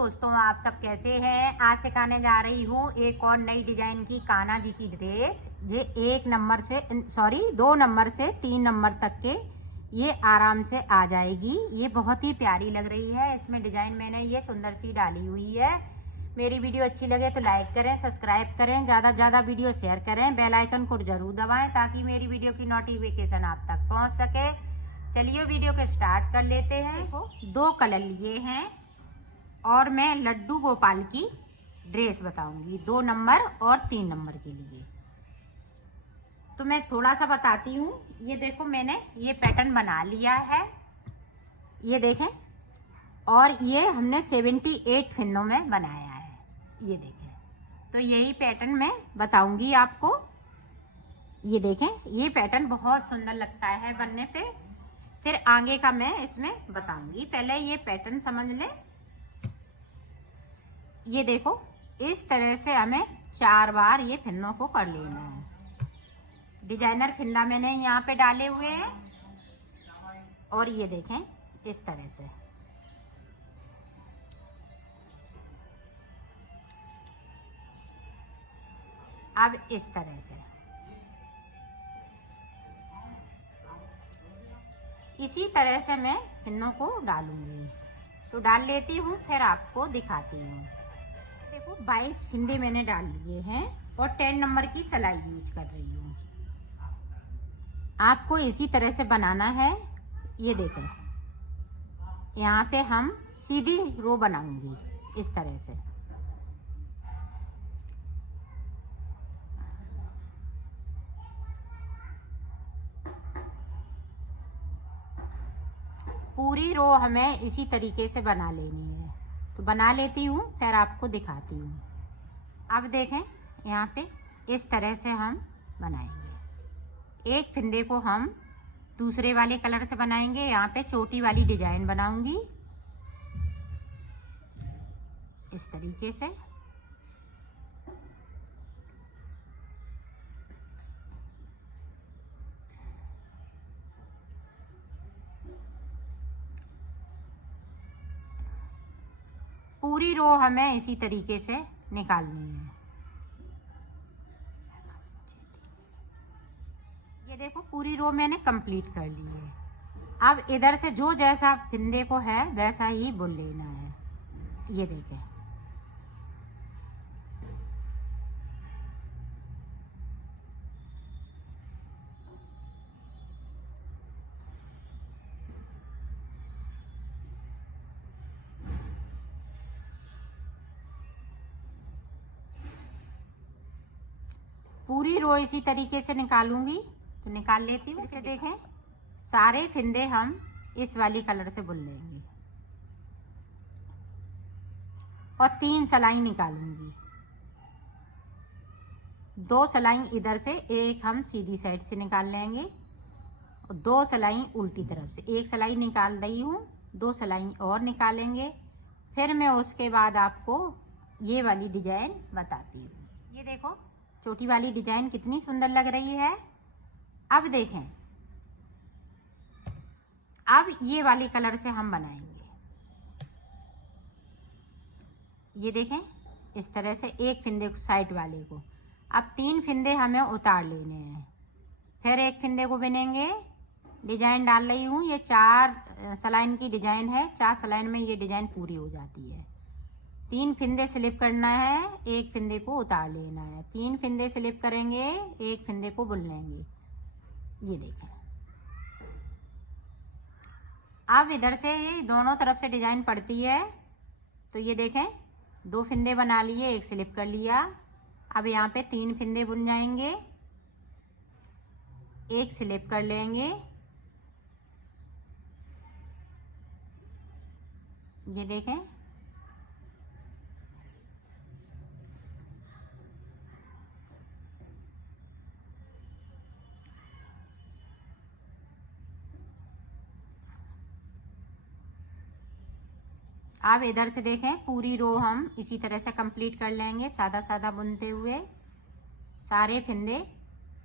दोस्तों, आप सब कैसे हैं। आज सिखाने जा रही हूँ एक और नई डिजाइन की कान्हा जी की ड्रेस। ये 2 नंबर से 3 नंबर तक के ये आराम से आ जाएगी। ये बहुत ही प्यारी लग रही है। इसमें डिजाइन मैंने ये सुंदर सी डाली हुई है। मेरी वीडियो अच्छी लगे तो लाइक करें, सब्सक्राइब करें, ज़्यादा से ज़्यादा वीडियो शेयर करें, बेल आइकन को जरूर दबाएं ताकि मेरी वीडियो की नोटिफिकेशन आप तक पहुँच सके। चलिए वीडियो को स्टार्ट कर लेते हैं। देखो 2 कलर लिए हैं और मैं लड्डू गोपाल की ड्रेस बताऊंगी 2 नंबर और 3 नंबर के लिए। तो मैं थोड़ा सा बताती हूँ। ये देखो मैंने ये पैटर्न बना लिया है, ये देखें, और ये हमने 78 फिंदों में बनाया है। ये देखें, तो यही पैटर्न मैं बताऊंगी आपको। ये देखें, ये पैटर्न बहुत सुंदर लगता है बनने पे। फिर आगे का मैं इसमें बताऊंगी। पहले ये पैटर्न समझ लें। ये देखो इस तरह से हमें 4 बार ये फिंदों को कर लेना है। डिजाइनर फिंदा मैंने यहाँ पे डाले हुए हैं और ये देखें इस तरह से। अब इस तरह से इसी तरह से मैं फिंदों को डालूंगी। तो डाल लेती हूँ, फिर आपको दिखाती हूँ। देखो 22 फिंदे मैंने डाल लिए हैं और 10 नंबर की सिलाई यूज कर रही हूँ। आपको इसी तरह से बनाना है। ये देखें, यहाँ पे हम सीधी रो बनाऊंगी इस तरह से। पूरी रो हमें इसी तरीके से बना लेनी है। तो बना लेती हूँ, फिर आपको दिखाती हूँ। अब देखें, यहाँ पे इस तरह से हम बनाएंगे। एक फिंदे को हम दूसरे वाले कलर से बनाएंगे। यहाँ पे चोटी वाली डिजाइन बनाऊंगी इस तरीके से। पूरी रो हमें इसी तरीके से निकालनी है। ये देखो पूरी रो मैंने कंप्लीट कर ली है। अब इधर से जो जैसा फिंदे को है वैसा ही बुन लेना है। ये देखें, पूरी रो इसी तरीके से निकालूंगी। तो निकाल लेती हूँ। इसे देखें, सारे फिंदे हम इस वाली कलर से बुन लेंगे और 3 सलाई निकालूंगी। 2 सलाई इधर से, एक हम सीधी साइड से निकाल लेंगे और 2 सलाई उल्टी तरफ से। एक सलाई निकाल रही हूँ, 2 सलाई और निकालेंगे। फिर मैं उसके बाद आपको ये वाली डिजाइन बताती हूँ। ये देखो चोटी वाली डिजाइन कितनी सुंदर लग रही है। अब देखें, अब ये वाली कलर से हम बनाएंगे। ये देखें इस तरह से एक फिंदे को साइड वाले को। अब 3 फिंदे हमें उतार लेने हैं, फिर एक फिंदे को बुनेंगे। डिजाइन डाल रही हूँ, ये 4 सलाइन की डिजाइन है। 4 सलाइन में ये डिजाइन पूरी हो जाती है। 3 फिंदे स्लिप करना है, एक फिंदे को उतार लेना है। 3 फिंदे स्लिप करेंगे, एक फिंदे को बुन लेंगे। ये देखें, अब इधर से ये दोनों तरफ से डिजाइन पड़ती है। तो ये देखें 2 फिंदे बना लिए, एक स्लिप कर लिया। अब यहाँ पे 3 फिंदे बुन जाएंगे, एक स्लिप कर लेंगे। ये देखें, अब इधर से देखें पूरी रो हम इसी तरह से कंप्लीट कर लेंगे, सादा सादा बुनते हुए। सारे फिंदे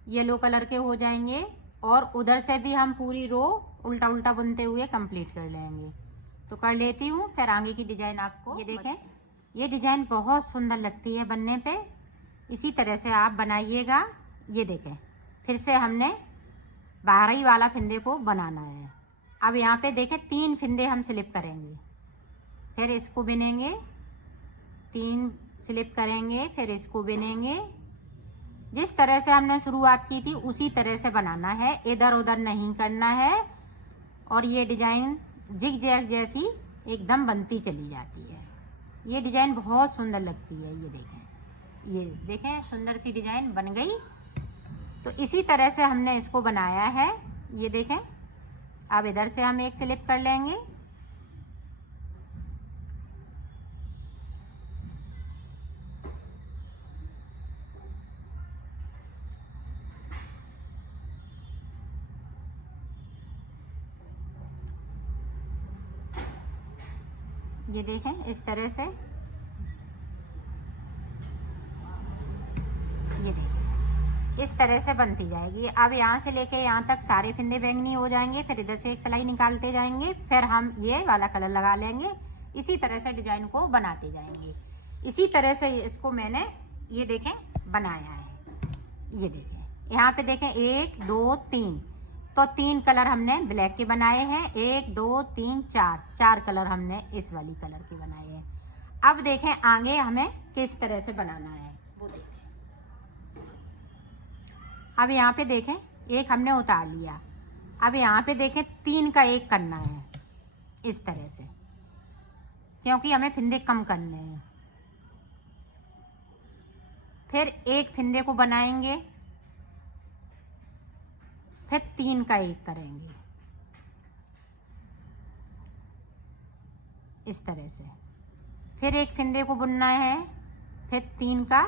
येलो कलर के हो जाएंगे और उधर से भी हम पूरी रो उल्टा उल्टा बुनते हुए कंप्लीट कर लेंगे। तो कर लेती हूँ, फिर आगे की डिजाइन आपको। ये देखें, ये डिजाइन बहुत सुंदर लगती है बनने पे। इसी तरह से आप बनाइएगा। ये देखें, फिर से हमने बाहरी वाला फिंदे को बनाना है। अब यहाँ पे देखें 3 फिंदे हम स्लिप करेंगे, फिर इसको बिनेंगे, 3 स्लिप करेंगे, फिर इसको बिनेंगे। जिस तरह से हमने शुरुआत की थी उसी तरह से बनाना है, इधर उधर नहीं करना है। और ये डिजाइन जिग जैग जैसी एकदम बनती चली जाती है। ये डिजाइन बहुत सुंदर लगती है। ये देखें सुंदर सी डिजाइन बन गई। तो इसी तरह से हमने इसको बनाया है। ये देखें, अब इधर से हम एक स्लिप कर लेंगे, ये देखें इस तरह से। ये देखें इस तरह से बनती जाएगी। अब यहाँ से लेके यहाँ तक सारे फिंदे बैंगनी हो जाएंगे, फिर इधर से एक सिलाई निकालते जाएंगे, फिर हम ये वाला कलर लगा लेंगे। इसी तरह से डिजाइन को बनाते जाएंगे। इसी तरह से इसको मैंने ये देखें बनाया है। ये देखें यहाँ पे देखें 1 2 3, तो 3 कलर हमने ब्लैक के बनाए हैं। 1 2 3 4 कलर हमने इस वाली कलर के बनाए हैं। अब देखें आगे हमें किस तरह से बनाना है वो देखें। अब यहाँ पे देखें एक हमने उतार लिया। अब यहाँ पे देखें 3 का 1 करना है इस तरह से, क्योंकि हमें फिंदे कम करने हैं। फिर एक फिंदे को बनाएंगे, फिर 3 का 1 करेंगे इस तरह से। फिर एक फिंदे को बुनना है, फिर 3 का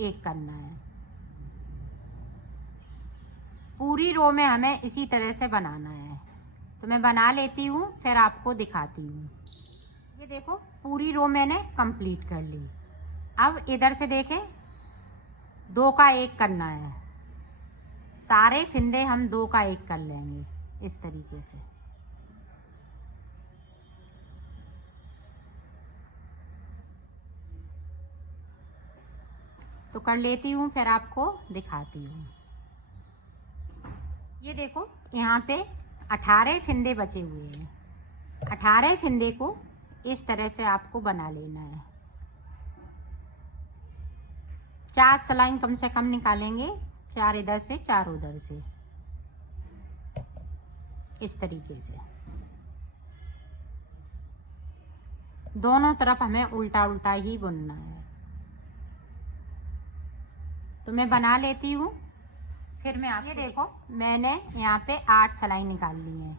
1 करना है। पूरी रो में हमें इसी तरह से बनाना है। तो मैं बना लेती हूँ, फिर आपको दिखाती हूँ। ये देखो पूरी रो मैंने कंप्लीट कर ली। अब इधर से देखें 2 का 1 करना है। सारे फिंदे हम 2 का 1 कर लेंगे इस तरीके से। तो कर लेती हूँ, फिर आपको दिखाती हूँ। ये देखो यहाँ पे 18 फिंदे बचे हुए हैं। 18 फिंदे को इस तरह से आपको बना लेना है। 4 सिलाई कम से कम निकालेंगे, 4 इधर से 4 उधर से, इस तरीके से। दोनों तरफ हमें उल्टा उल्टा ही बुनना है। तो मैं बना लेती हूँ, फिर मैं आप ये देखो मैंने यहाँ पे 8 सिलाई निकाल ली है।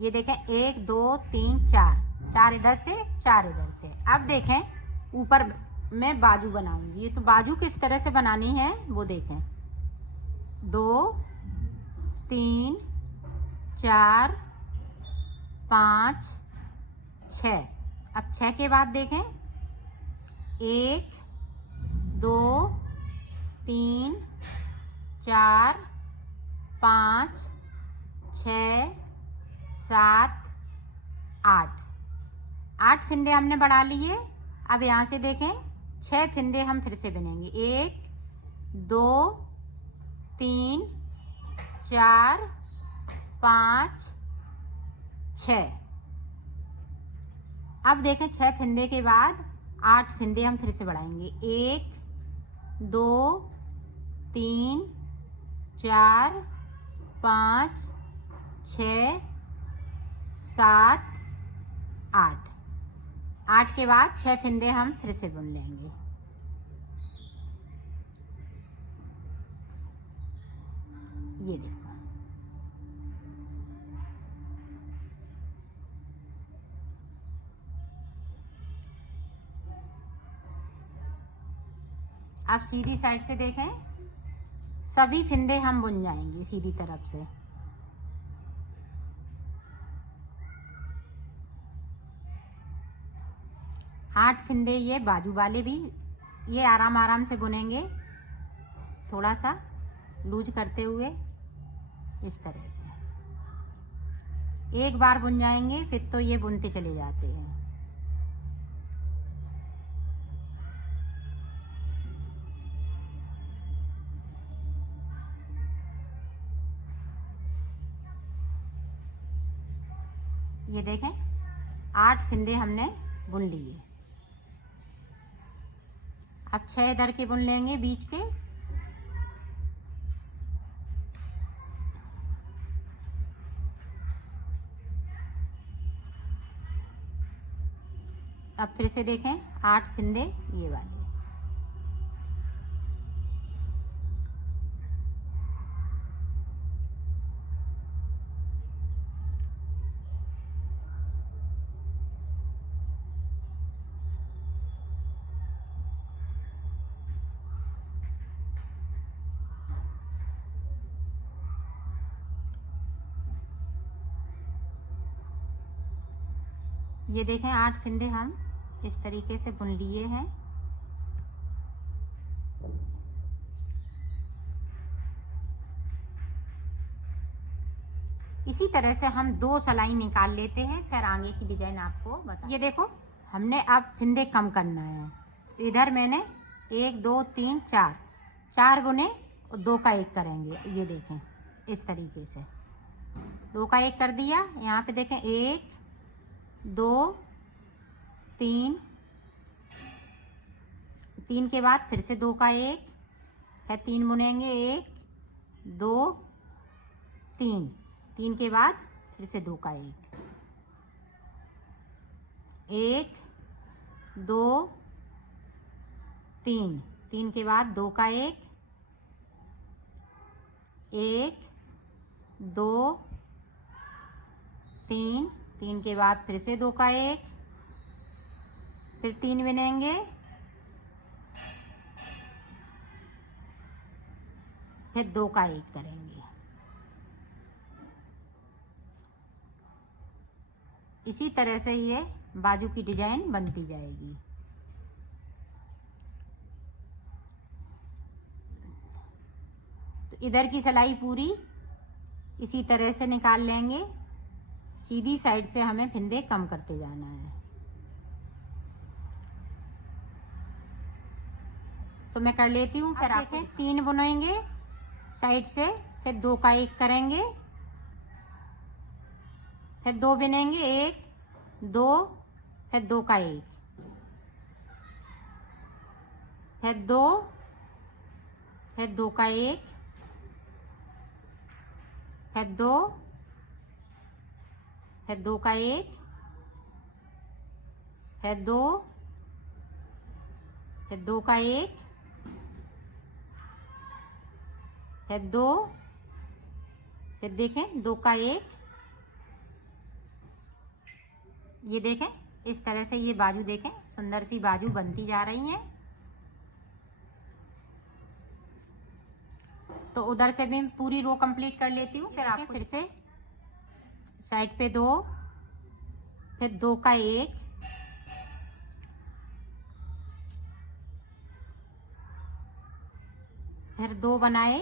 ये देखें 1 2 3 4 इधर से 4 इधर से। अब देखें ऊपर मैं बाजू बनाऊंगी। ये तो बाजू किस तरह से बनानी है वो देखें। 2 3 4 5 6। अब 6 के बाद देखें 1 2 3 4 5 6 7 8 फिंदे हमने बढ़ा लिए। अब यहाँ से देखें 6 फिंदे हम फिर से बनेंगे। 1 2 3 4 5 6। अब देखें 6 फिंदे के बाद 8 फिंदे हम फिर से बढ़ाएंगे। 1 2 3 4 5 6 7 8 के बाद 6 फिंदे हम फिर से बुन लेंगे। ये देखो आप सीधी साइड से देखें, सभी फिंदे हम बुन जाएंगे सीधी तरफ से। आठ फिंदे ये बाजू वाले भी ये आराम आराम से बुनेंगे, थोड़ा सा लूज करते हुए इस तरह से। एक बार बुन जाएंगे फिर तो ये बुनते चले जाते हैं। ये देखें 8 फंदे हमने बुन लिए। अब 6 इधर के बुन लेंगे बीच के। अब फिर से देखें 8 फंदे ये वाले। ये देखें 8 फंदे हम इस तरीके से बुन लिए हैं। इसी तरह से हम 2 सिलाई निकाल लेते हैं, फिर आगे की डिजाइन आपको बता। ये देखो हमने अब फंदे कम करना है। इधर मैंने 1 2 3 4 बुने और 2 का 1 करेंगे। ये देखें इस तरीके से 2 का 1 कर दिया। यहाँ पे देखें 1 2 3 के बाद फिर से 2 का 1 है, 3 बुनेंगे 1 2 3 के बाद फिर से 2 का 1 2 3 के बाद 2 का 1 2 3 के बाद फिर से 2 का 1, फिर 3 बुनेंगे, फिर 2 का 1 करेंगे। इसी तरह से ये बाजू की डिजाइन बनती जाएगी। तो इधर की सिलाई पूरी इसी तरह से निकाल लेंगे। सीधी साइड से हमें फंदे कम करते जाना है। तो मैं कर लेती हूँ। फिर आप 3 बुनेंगे साइड से, फिर 2 का 1 करेंगे, फिर 2 बुनेंगे 1 2, फिर 2 का 1, फिर 2, फिर 2 का 1, फिर 2, फिर 2 का 1, फिर 2, फिर 2 का 1, फिर 2, फिर देखें 2 का 1। ये देखें इस तरह से ये बाजू देखें सुंदर सी बाजू बनती जा रही है। तो उधर से भी पूरी रो कंप्लीट कर लेती हूँ। फिर आपको फिर से साइड पे 2, फिर 2 का 1, फिर 2 बनाए,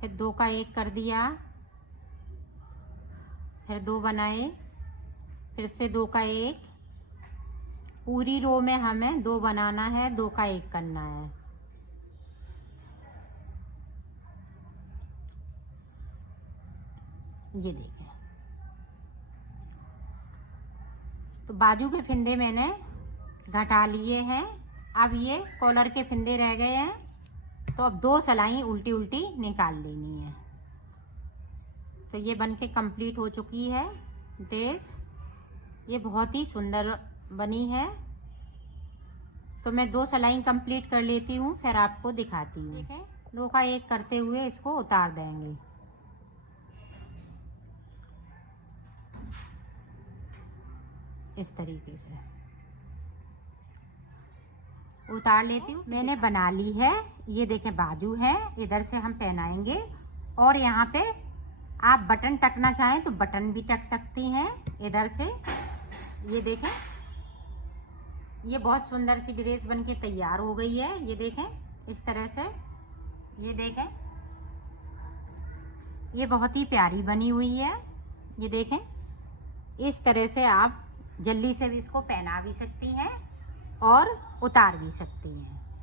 फिर 2 का 1 कर दिया, फिर 2 बनाए, फिर से 2 का 1। पूरी रो में हमें 2 बनाना है, 2 का 1 करना है। ये देखें तो बाजू के फंदे मैंने घटा लिए हैं। अब ये कॉलर के फंदे रह गए हैं, तो अब 2 सिलाई उल्टी उल्टी निकाल लेनी है। तो ये बनके कंप्लीट हो चुकी है ड्रेस। ये बहुत ही सुंदर बनी है। तो मैं 2 सिलाई कंप्लीट कर लेती हूँ, फिर आपको दिखाती हूँ। ठीक है 2 का 1 करते हुए इसको उतार देंगे। इस तरीके से उतार लेती हूँ। मैंने बना ली है। ये देखें बाजू है, इधर से हम पहनाएंगे और यहाँ पे आप बटन टकना चाहें तो बटन भी टक सकती हैं इधर से। ये देखें ये बहुत सुंदर सी ड्रेस बनके तैयार हो गई है। ये देखें इस तरह से, ये देखें ये बहुत ही प्यारी बनी हुई है। ये देखें इस तरह से आप जल्दी से भी इसको पहना भी सकती हैं और उतार भी सकती हैं।